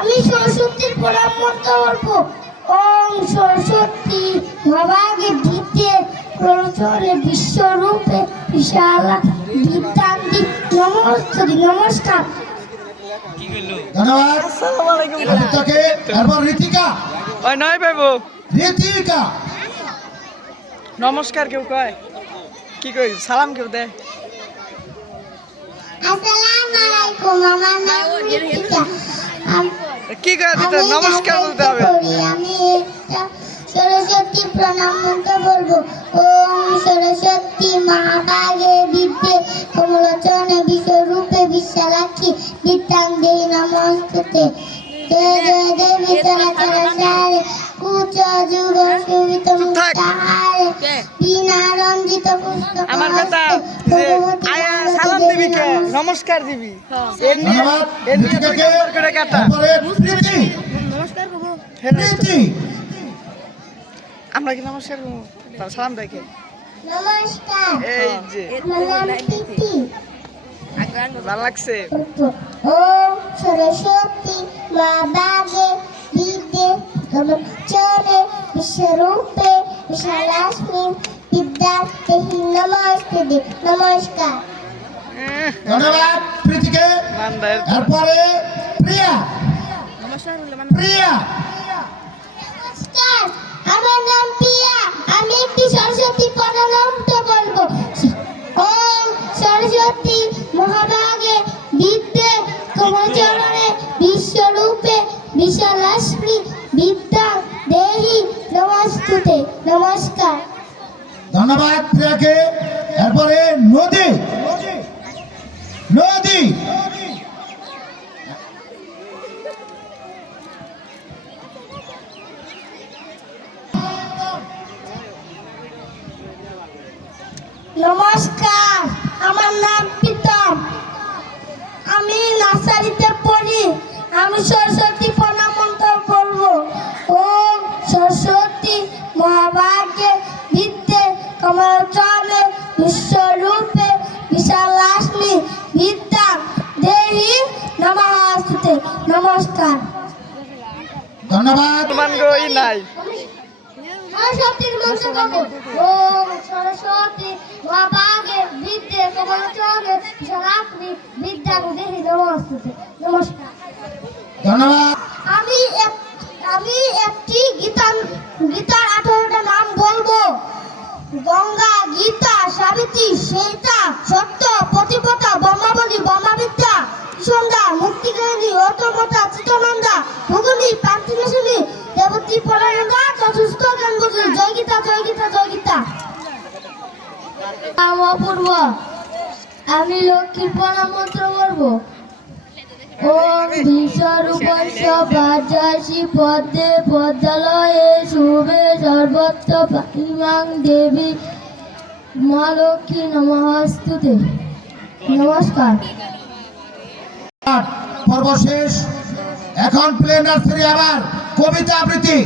আমি সরস্বতীর প্রণাম মন্ত্র বলবো। ওম সরস্বতী ভবাগে ভিতে প্রচলে বিশ্বরূপে বিশালা বিদ্যান্তি নমস্তুতি। নমস্কার। ধন্যবাদ। আদিত্যকে তারপর ঋতিকা। ওই নয় বাবু ঋতিকা নমস্কার কেউ কয় কি কই সালাম কেউ দেয় আসসালামু আলাইকুম। আমার নাম ঋতিকা। কি কয় দিতে নমস্কার বলতে হবে। আমি একটা সরস্বতী প্রণাম মন্ত্র বলবো। ওম সরস্বতী মহাভাগে বিদ্যে কমলোচনে বিশ্বরূপে বিশালাক্ষী বিদ্যাং দেহি নমস্তুতে। জয় জয় দেবী চরাচরাচারে কুচ যুগ শোভিত মুক্তাহারে বিনা রঞ্জিত পুস্তক আমার কথা যে আয়া সালাম দিবি কে নমস্কার দিবি এমনি ধন্যবাদ। এমনি ঋতিকাকে করে কাটা তারপরে প্রীতি। নমস্কার করবো। প্রীতি আমরা কি নমস্কার করবো তার সালাম দেখে নমস্কার। এই যে আমার নাম প্রীতি। ভালো লাগছে ওম সরস্বতী মহাভাগে বিদ্যে কমলোচনে বিশ্বরূপে বিশালাক্ষ্মী বিদ্যাং দেহি নমস্তুতে। নমস্কার। ধন্যবাদ প্রীতিকে। মানদার তারপরে প্রিয়া। প্রিয়া নমস্কার। আমার নাম প্রিয়া। আমি একটি সরস্বতী প্রণাম মন্ত্র বলবো। ওম সরস্বতী মহাভাগে বিদ্যে কমলোচনে বিশ্বরূপে বিশালাক্ষ্মী বিদ্যাং দেহি নমস্তুতে। নমস্কার। ধন্যবাদ প্রিয়াকে। তারপরে নদী। নদী নমস্কার। আমার নাম প্রীতম। আমি নার্সারিতে পড়ি। আমি সরস্বতী প্রণাম মন্ত্র বলবো। ওম সরস্বতী মহাভাগে বিদ্যে কমলোচনে বিশ্বরূপে বিশালাক্ষ্মী বিদ্যাং দেহি নমস্তুতে। নমস্কার। ধন্যবাদ। মান গই নাই সরস্বতীর মন্ত্র বলবো। ওম সরস্বতী মহাভাগে বিদ্যে কমলোচনে বিশালাক্ষ্মী বিদ্যাং দেহি নমস্তুতে। নমস্কার। ধন্যবাদ। আমি একটি গীতার 18টা নাম বলবো। গঙ্গা, গীতা, সাবিত্রী, সীতা, সত্য, প্রতিপদা, ব্রহ্মাবলী, ব্রহ্মবিদ্যা, সন্ধ্যা, মুক্তিকাহিনী, অতমতা, চিত্তনন্দা, ভূগোলী, প্রান্তিকেশনী, দেবতী, পরানন্দা, চতুষ্ক, জ্ঞানবতী। জয় গীতা, জয় গীতা, জয় গীতা। নাম অপূর্ব। আমি লক্ষ্মীর প্রণাম মন্ত্র বলবো। ওম বিশ্বরূপস্য ভার্যাসি পদ্মে পদ্মালয়ে শুভে সর্বত্র পাহিমাং দেবী মা লক্ষ্মী নমস্তুতে। নমস্কার। পর্ব শেষ। এখন প্লে নার্সারি আবার কবিতা আবৃত্তি।